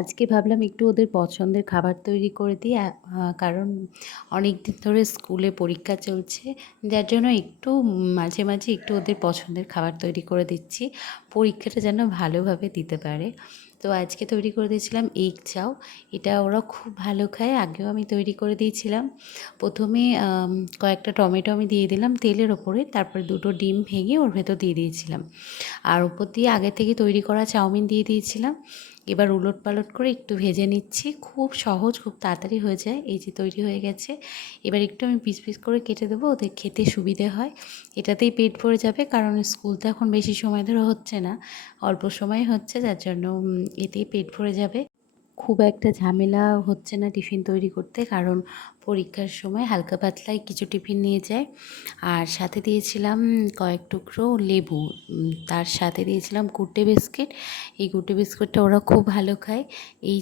আজকে ভাবলাম একটু ওদের পছন্দের খাবার তৈরি করে দিই, কারণ অনেক দিন ধরে স্কুলে পরীক্ষা চলছে, যার জন্য একটু মাঝে মাঝে একটু ওদের পছন্দের খাবার তৈরি করে দিচ্ছি, পরীক্ষাটা যেন ভালোভাবে দিতে পারে। তো আজকে তৈরি করে দিয়েছিলাম এগ চাও। এটা ওরা খুব ভালো খায়, আগেও আমি তৈরি করে দিয়েছিলাম। প্রথমে কয়েকটা টমেটো আমি দিয়ে দিলাম তেলের ওপরে, তারপরে দুটো ডিম ভেঙে ওর ভেতর দিয়ে দিয়েছিলাম, আর উপর দিয়ে আগে থেকে তৈরি করা চাউমিন দিয়ে দিয়েছিলাম। এবার উলট পালট করে একটু ভেজে নিচ্ছি, খুব সহজ, খুব তাড়াতাড়ি হয়ে যায়। এই যে তৈরি হয়ে গেছে, এবার একটু আমি পিস পিস করে কেটে দেবো, ওদের খেতে সুবিধে হয়। এটাতেই পেট ভরে যাবে, কারণ স্কুল তো এখন বেশি সময় ধরে হচ্ছে না, অল্প সময় হচ্ছে, যার জন্য এতেই পেট ভরে যাবে। খুব একটা ঝামেলা হচ্ছে না টিফিন তৈরি করতে, কারণ পরীক্ষার সময় হালকা পাতলাই কিছু টিফিন নিয়ে যায়। আর সাথে দিয়েছিলাম কয়েক টুকরো লেবু, তার সাথে দিয়েছিলাম গুডডে বিস্কিট। এই গুডডে বিস্কুটটা ওরা খুব ভালো খায়। এই